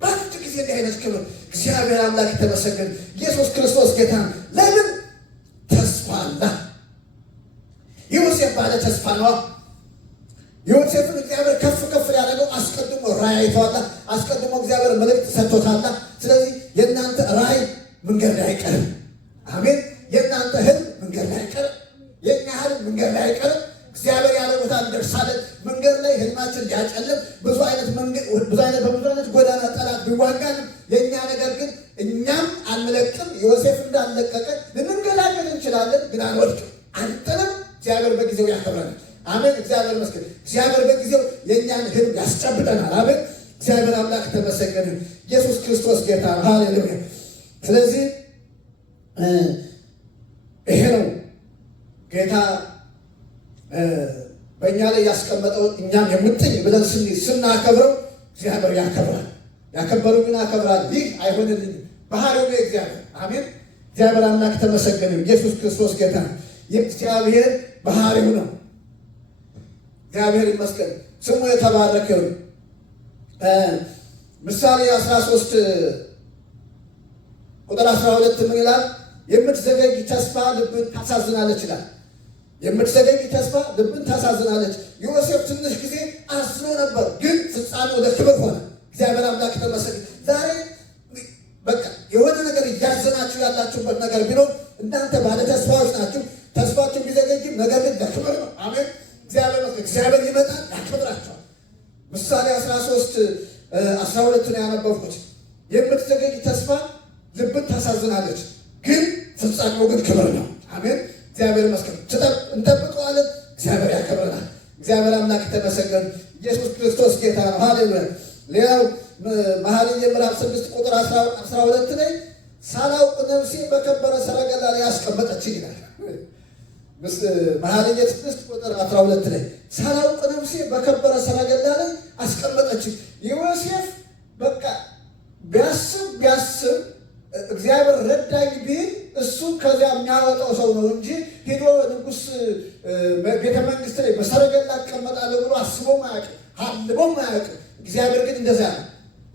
በአንድ ጊዜ እንዲህ አይነት ክብር። እግዚአብሔር አምላክ የተመሰገነ። ኢየሱስ ክርስቶስ ጌታ። ለምን? ተስፋ አለ። ዮሴፍ ባለ ተስፋ ነው። ዮሴፍን እግዚአብሔር ከፍ ከፍ ያደረገው አስቀድሞ ራእይ አይቷል። አስቀድሞ እግዚአብሔር መልእክት ሰጥቶታል። ስለዚህ የእናንተ ራእይ መንገድ ላይ አይቀርም። አሜን። የእናንተ ህልም መንገድ ላይ አይቀርም። የእኛ ህልም መንገድ ላይ አይቀርም። እግዚአብሔር ያለ ቦታ እንደርሳለን። መንገድ ላይ ህልማችን ሊያጨልም በብዙ አይነት ጎዳና ጠላት ቢዋጋን የእኛ ነገር ግን እኛም አንለቅም። ዮሴፍ እንዳለቀቀ ልንገላገል እንችላለን፣ ግን አንወድቅም፣ አንጥልም። እግዚአብሔር በጊዜው ያከብረናል። አሜን። እግዚአብሔር ይመስገን። እግዚአብሔር በጊዜው የእኛን ህልም ያስጨብጠናል። አሜን። እግዚአብሔር አምላክ ተመሰገነ። ኢየሱስ ክርስቶስ ጌታ። ሃሌሉያ። ስለዚህ ይሄ ነው ጌታ በእኛ ላይ ያስቀመጠውን እኛም የምጥኝ ብለን ስናከብረው እግዚአብሔር ያከብራል። ያከበሩኝን አከብራል። ይህ አይሆንልኝም፣ ባህሪው ነው እግዚአብሔር። አሜን። እግዚአብሔር አምላክ ተመሰገነ። ኢየሱስ ክርስቶስ ጌታ። የእግዚአብሔር ባህሪው ነው። እግዚአብሔር ይመስገን፣ ስሙ የተባረከ ነው። ምሳሌ 13 ቁጥር 12 ምን ይላል? የምትዘገይ ተስፋ ልብን ታሳዝናለች ይላል። የምትዘገይ ተስፋ ልብን ታሳዝናለች። ዮሴፍ ትንሽ ጊዜ አዝኖ ነበር፣ ግን ፍጻሜ ወደ ክብር ሆነ። እግዚአብሔር አምላክ ተመሰገነ። ዛሬ በቃ የሆነ ነገር እያዘናችሁ ያላችሁበት ነገር ቢኖር እናንተ ባለ ተስፋዎች ናችሁ። ተስፋችሁ ቢዘገይም ነገር ግን ለክብር ነው። አሜን። እግዚአብሔር ይመጣል፣ ያከብራቸዋል። ምሳሌ 13 12 ነው ያነበብኩት። የምትዘገይ ተስፋ ልብን ታሳዝናለች፣ ግን ፍጻሜው ግን ክብር ነው። አሜን። እግዚአብሔር ይመስገን። እንጠብቀዋለን፣ እግዚአብሔር ያከብረናል። እግዚአብሔር አምላክ ተመሰገነ። ኢየሱስ ክርስቶስ ጌታ ነው። ሃሌሉያ። ሌላው መኃልየ ምዕራፍ 6 ቁጥር 12 ላይ ሳላውቅ ነፍሴ በከበረ ሰረገላ ላይ አስቀመጠችኝ ይላል። መኃልየ 6 ቁጥር 12 ላይ ሳላውቅ ነፍሴ በከበረ ሰረገላ ላይ አስቀመጠችኝ። ዮሴፍ በቃ ቢያስብ እግዚአብሔር ረዳኝ ቢል እሱ ከዚያ የሚያወጣው ሰው ነው እንጂ ሄዶ ንጉሥ ቤተ መንግስት ላይ በሰረገላ እቀመጣለሁ ብሎ አስቦም አያውቅም፣ አልሞም አያውቅም። እግዚአብሔር ግን እንደዛ ነው።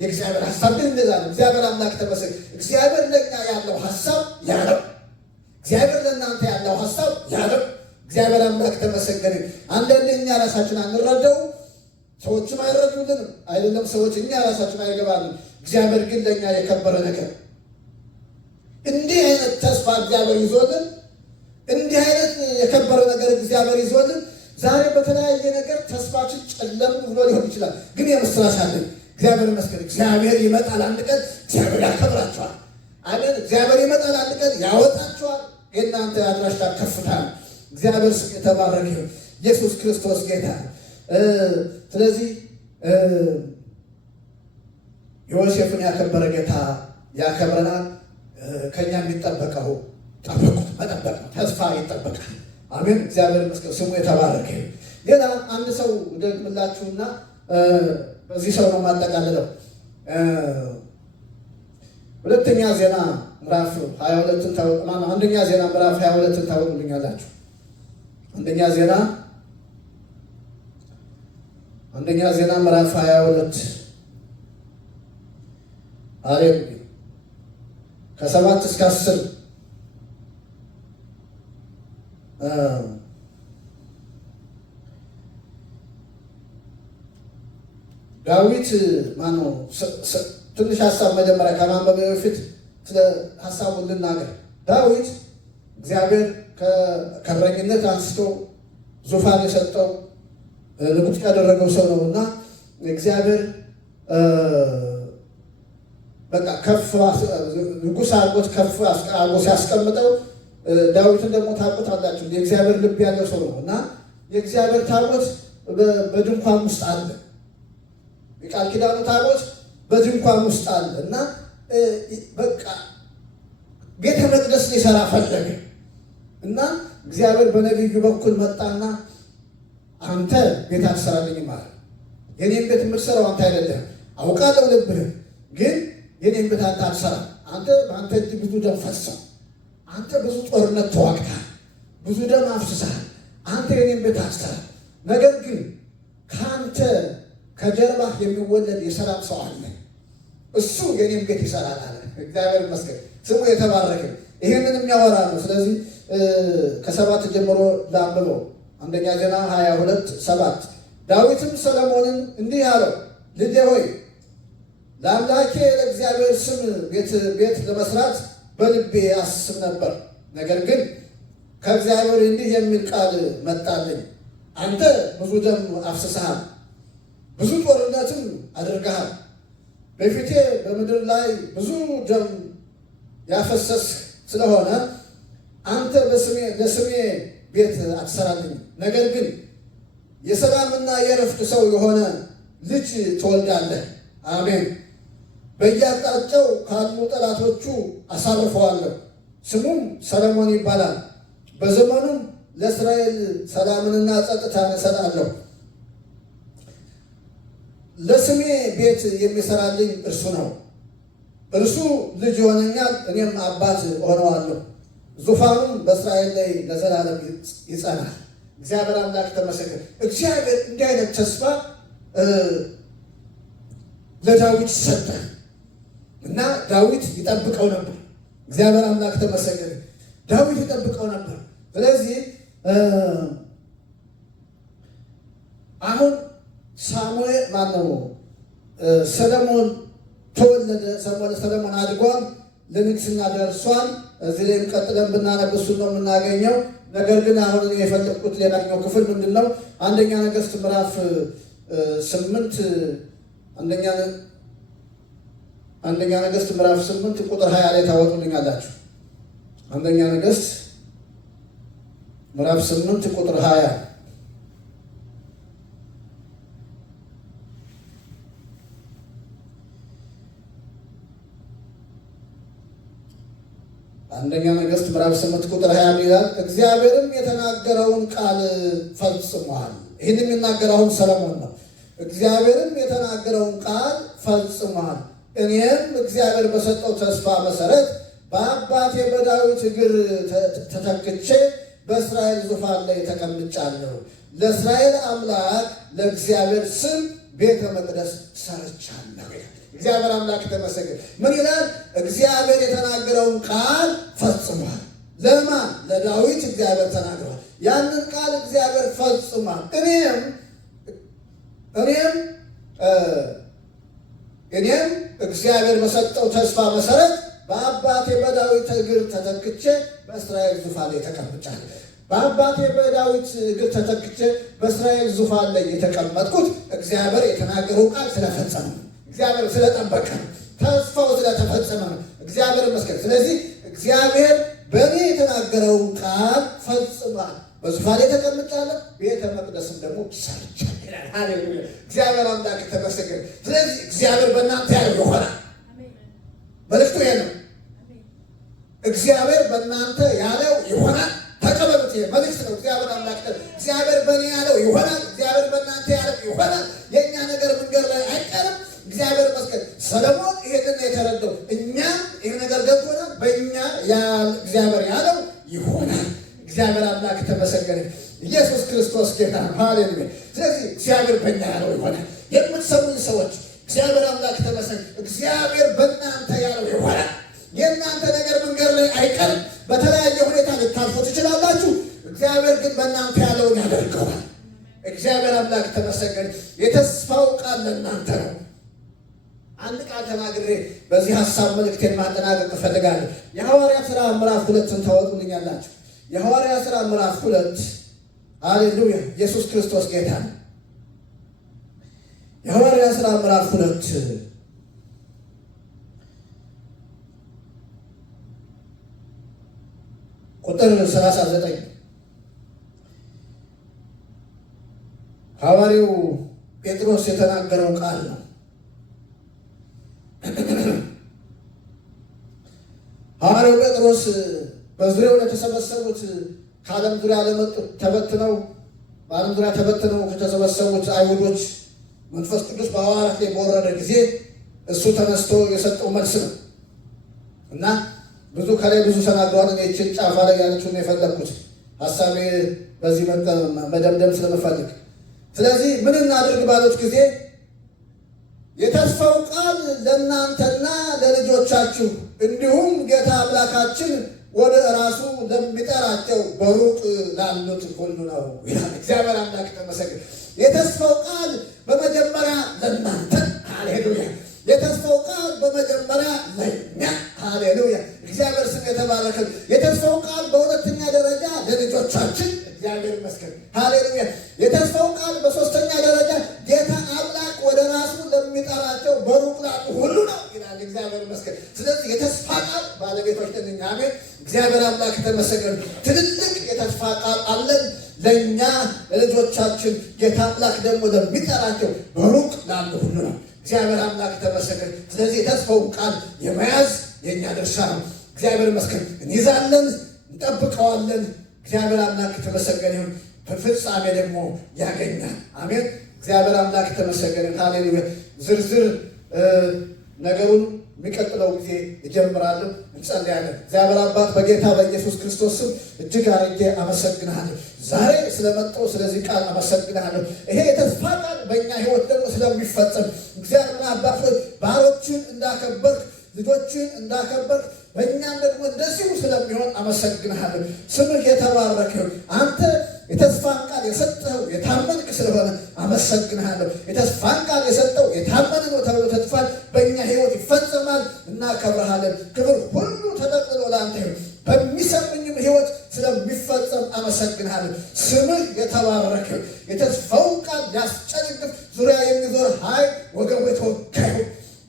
የእግዚአብሔር ሀሳብ ግን እንደዛ ነው። እግዚአብሔር አምላክ ተመሰገነ። እግዚአብሔር ለእኛ ያለው ሀሳብ ያለው፣ እግዚአብሔር ለእናንተ ያለው ሀሳብ ያለው። እግዚአብሔር አምላክ ተመሰገነ። አንዳንዴ እኛ ራሳችን አንረዳው፣ ሰዎችም አይረዱልንም። አይደለም ሰዎች እኛ ራሳችን አይገባንም። እግዚአብሔር ግን ለእኛ የከበረ ነገር እንዲህ አይነት ተስፋ እግዚአብሔር ይዞልን፣ እንዲህ አይነት የከበረ ነገር እግዚአብሔር ይዞልን። ዛሬ በተለያየ ነገር ተስፋችን ጨለም ብሎ ሊሆን ይችላል፣ ግን የምስራች አለን። እግዚአብሔር ይመስገን። እግዚአብሔር ይመጣል አንድ ቀን፣ እግዚአብሔር ያከብራቸዋል። አሜን። እግዚአብሔር ይመጣል አንድ ቀን፣ ያወጣቸዋል። የእናንተ አድራሻ ከፍታ ነው። እግዚአብሔር ስም የተባረከ ይሁን። ኢየሱስ ክርስቶስ ጌታ። ስለዚህ ዮሴፍን ያከበረ ጌታ ያከብረናል። ከኛ የሚጠበቀው ጠብቁት፣ መጠበቅ ነው። ተስፋ ይጠበቃል። አሜን። እግዚአብሔር ይመስገን፣ ስሙ የተባረከ ይሁን። ሌላ አንድ ሰው ደግምላችሁና በዚህ ሰው ነው ማጠቃለለው። ሁለተኛ ዜና ምዕራፍ 22ን ታውቁ። አንደኛ ዜና ምዕራፍ 22ን ታውቁልኛላችሁ። አንደኛ ዜና ምዕራፍ 22 ሃሌሉያ ከ7 እስከ 10 ዳዊት ማነው? ትንሽ ሀሳብ መጀመሪያ ከማንበብ በፊት ስለ ሀሳቡን ልናገር። ዳዊት እግዚአብሔር ከእረኝነት አንስቶ ዙፋን የሰጠው ንጉሥ ያደረገው ሰው ነው እና እግዚአብሔር በቃ ከፍ ንጉሥ አድርጎት ከፍ አድርጎ ሲያስቀምጠው፣ ዳዊትን ደግሞ ታውቁታላችሁ፣ የእግዚአብሔር ልብ ያለው ሰው ነው እና የእግዚአብሔር ታቦት በድንኳን ውስጥ አለ። የቃል ኪዳኑ ታቦት በድንኳን ውስጥ አለ እና በቃ ቤተ መቅደስ ሊሰራ ፈለገ እና እግዚአብሔር በነቢዩ በኩል መጣና አንተ ቤት አትሰራልኝም አለ። የኔን ቤት የምትሰራው አንተ አይደለም፣ አውቃለሁ ልብህን፣ ግን የኔን ቤት አንተ አትሰራም። አንተ እጅ ብዙ ደም ፈሰሰ፣ አንተ ብዙ ጦርነት ተዋግተሃል፣ ብዙ ደም አፍስሰሃል። አንተ የኔን ቤት አትሰራም። ነገር ግን ከአንተ ከጀርባህ የሚወለድ የሰላም ሰው አለ፣ እሱ የኔን ቤት ይሰራል አለ። እግዚአብሔር ይመስገን፣ ስሙ የተባረከ። ይህንን የሚያወራ ነው። ስለዚህ ከ7 ጀምሮ ላንብበው። አንደኛ ዜና 22:7 ዳዊትም ሰሎሞንን እንዲህ አለው፣ ልጄ ሆይ ለአምላኬ ለእግዚአብሔር ስም ቤት ለመስራት በልቤ አስብ ነበር። ነገር ግን ከእግዚአብሔር እንዲህ የሚል ቃል መጣልኝ፣ አንተ ብዙ ደም አፍስሰሃል፣ ብዙ ጦርነትም አድርገሃል። በፊቴ በምድር ላይ ብዙ ደም ያፈሰስህ ስለሆነ አንተ ለስሜ ቤት አትሰራልኝም። ነገር ግን የሰላምና የዕረፍት ሰው የሆነ ልጅ ትወልዳለህ። አሜን። በየአቅጣጫው ካሉ ጠላቶቹ አሳርፈዋለሁ። ስሙም ሰሎሞን ይባላል። በዘመኑም ለእስራኤል ሰላምንና ጸጥታን እሰጣለሁ። ለስሜ ቤት የሚሰራልኝ እርሱ ነው። እርሱ ልጅ ይሆነኛል፣ እኔም አባት እሆነዋለሁ። ዙፋኑም በእስራኤል ላይ ለዘላለም ይጸናል። እግዚአብሔር አምላክ ተመሰገነ። እግዚአብሔር እንዲህ አይነት ተስፋ ለዳዊት ሰጠ እና ዳዊት ይጠብቀው ነበር። እግዚአብሔር አምላክ ተመሰገነ። ዳዊት ይጠብቀው ነበር። ስለዚህ አሁን ሳሙኤል ማነው ሰለሞን ተወለደ። ሰለሞን አድጓል፣ ለንግስና ደርሷል። እዚህ ላይም ቀጥለን ብናነብ እሱን ነው የምናገኘው። ነገር ግን አሁን የፈለግኩት ሌላኛው ክፍል ምንድን ነው? አንደኛ ነገሥት ምዕራፍ 8 አንደኛ ነገሥት ምዕራፍ 8 ቁጥር 20 ላይ ታወጡልኛላችሁ። አንደኛ ነገሥት ምዕራፍ 8 ቁጥር 20 አንደኛ ነገሥት ምዕራፍ 8 ቁጥር 20 ይላል፣ እግዚአብሔርም የተናገረውን ቃል ፈጽሟል። ይህን የሚናገረው ሰለሞን ነው። እግዚአብሔርም የተናገረውን ቃል ፈጽሟል፣ እኔም እግዚአብሔር በሰጠው ተስፋ መሰረት በአባቴ በዳዊት እግር ተተክቼ በእስራኤል ዙፋን ላይ ተቀምጫለሁ። ለእስራኤል አምላክ ለእግዚአብሔር ስም ቤተ መቅደስ ሰርቻለሁ። እግዚአብሔር አምላክ ተመሰገነ። ምን ይላል? እግዚአብሔር የተናገረውን ቃል ፈጽሟል። ለማን? ለዳዊት እግዚአብሔር ተናግሯል። ያንን ቃል እግዚአብሔር ፈጽሟል። እኔም እግዚአብሔር በሰጠው ተስፋ መሰረት በአባቴ በዳዊት እግር ተተክቼ በእስራኤል ዙፋን ላይ ተቀምጫለሁ። በአባቴ በዳዊት እግር ተተክቼ በእስራኤል ዙፋን ላይ የተቀመጥኩት እግዚአብሔር የተናገረው ቃል ስለፈጸመ ነው። እግዚአብሔር ስለጠበቀ ነው። ተስፋው ስለተፈጸመ ነው። እግዚአብሔር ይመስገን። ስለዚህ እግዚአብሔር በእኔ የተናገረውን ቃል ፈጽሟል። በዙፋን ላይ ተቀምጫለሁ፣ ቤተ መቅደስም ደግሞ ሰርቻለሁ ይላል። ሃሌሉያ! እግዚአብሔር አምላክ ተመሰገነ። ስለዚህ እግዚአብሔር በእናንተ ያለው ይሆናል። መልእክቱ ይሄ ነው። እግዚአብሔር በእናንተ ያለው ይሆናል። ተቀበሉት። ይሄ መልእክት ነው። እግዚአብሔር አምላክ እግዚአብሔር በእኔ ያለው ይሆናል። እግዚአብሔር በእናንተ ያለው ይሆናል። የእኛ ነገር መንገድ ላይ አይቀርም። እግዚአብሔር ይመስገን። ሰለሞን ይሄንን የተረዳው እኛም ይሄ ነገር ገብቶናል። በእኛ እግዚአብሔር ያለው ይሆናል። እግዚአብሔር አምላክ ተመሰገነ። ኢየሱስ ክርስቶስ ጌታ ነው። ሃሌሉያ! ስለዚህ እግዚአብሔር በእኛ ያለው ይሆናል። የምትሰሙኝ ሰዎች እግዚአብሔር አምላክ ተመሰገነ። እግዚአብሔር በእናንተ ያለው ይሆናል። የእናንተ ነገር መንገድ ላይ አይቀርም። በተለያየ ሁኔታ ልታልፉ ትችላላችሁ። እግዚአብሔር ግን በእናንተ ያለውን ያደርገዋል። እግዚአብሔር አምላክ ተመሰገነ። የተስፋው ቃል ለእናንተ ነው። አንድ ቃል ተናግሬ በዚህ ሀሳብ መልእክቴን ማጠናቀቅ እፈልጋለሁ። የሐዋርያ ሥራ ምዕራፍ 2ን ታወጡልኛላችሁ። የሐዋርያ ሥራ ምዕራፍ 2 ሃሌሉያ! ኢየሱስ ክርስቶስ ጌታ ነው። የሐዋርያ ሥራ ምዕራፍ 2 ቁጥር 39 ሐዋርያው ጴጥሮስ የተናገረው ቃል ነው። ሐዋርያው ጴጥሮስ በዙሪያው ለተሰበሰቡት ከዓለም ዙሪያ ለመጡት በዓለም ዙሪያ ተበትነው ከተሰበሰቡት አይሁዶች መንፈስ ቅዱስ በሐዋርያት ላይ በወረደ ጊዜ እሱ ተነስቶ የሰጠው መልስ ነው እና ብዙ ተናግረዋል። እኔ ይህችን ጫፋ ላይ ያለችውን የፈለግኩት ሀሳቤ በዚህ መደምደም ስለምፈልግ፣ ስለዚህ ምን እናድርግ ባሉት ጊዜ የተስፋው ቃል ለእናንተና ለልጆቻችሁ እንዲሁም ጌታ አምላካችን ወደ ራሱ ለሚጠራቸው በሩቅ ላሉት ሁሉ ነው ይላል። እግዚአብሔር አምላክ ተመሰገነ። የተስፋው ቃል በመጀመሪያ ለእናንተ ሃሌሉያ። የተስፋው ቃል በመጀመሪያ ለእኛ ሃሌሉያ። እግዚአብሔር ስም የተባረከ። የተስፋው ቃል በሁለተኛ ደረጃ ለልጆቻችን እግዚአብሔር ይመስገን ሃሌሉያ። የተስፋው ቃል በሶስተኛ ደረጃ ጌታ አምላክ ወደ ራሱ ለሚጠራቸው በሩቅ ላሉ ሁሉ ነው ይላል። እግዚአብሔር ይመስገን። ስለዚህ የተስፋ ቃል ባለቤቶች ነን። አሜን። እግዚአብሔር አምላክ ተመሰገነ። ትልልቅ የተስፋ ቃል አለን ለእኛ ለልጆቻችን። ጌታ አምላክ ደግሞ ለሚጠራቸው በሩቅ ላሉ ሁሉ ነው። እግዚአብሔር አምላክ ተመሰገነ። ስለዚህ የተስፋውን ቃል የመያዝ የእኛ ድርሻ ነው። እግዚአብሔር ይመስገን። እንይዛለን፣ እንጠብቀዋለን። እግዚአብሔር አምላክ ተመሰገነ ይሁን። በፍጻሜ ደግሞ ያገኛል። አሜን። እግዚአብሔር አምላክ ተመሰገነ። ሃሌሉያ። ዝርዝር ነገሩን የሚቀጥለው ጊዜ እጀምራለሁ። እንጸልያለን። እግዚአብሔር አባት በጌታ በኢየሱስ ክርስቶስ ስም እጅግ አድርጌ አመሰግንሃለሁ። ዛሬ ስለመጣው ስለዚህ ቃል አመሰግንሃለሁ። ይሄ የተስፋ ቃል በእኛ ሕይወት ደግሞ ስለሚፈጸም እግዚአብሔር አባት ባሮችን እንዳከበርክ ልጆችን እንዳከበርክ በእኛም ደግሞ እንደዚሁ ስለሚሆን አመሰግንሃለሁ። ስምህ የተባረከ ይሁን። አንተ የተስፋን ቃል የሰጠኸው የታመንክ ስለሆነ አመሰግንሃለሁ። የተስፋን ቃል የሰጠው የታመን ነው ተብሎ ተጽፏል። በእኛ ሕይወት ይፈጸማል። እናከብረሃለን። ክብር ሁሉ ተጠቅልሎ ለአንተ ይሁን። በሚሰሙኝም ሕይወት ስለሚፈጸም አመሰግንሃለሁ። ስምህ የተባረከ ይሁን። የተስፋውን ቃል ያስጨንቅፍ ዙሪያ የሚዞር ኃይል ወገቡ የተወጋ ይሁን።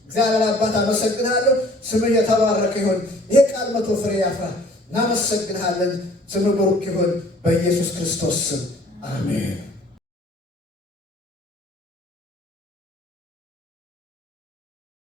እግዚአብሔር አባት አመሰግንሃለሁ። ስምህ የተባረከ ይሁን። ይሄ ቃል 100 ፍሬ ያፍራ። እናመሰግንሃለን። ስምህ ብሩክ ይሁን። በኢየሱስ ክርስቶስ ስም አሜን።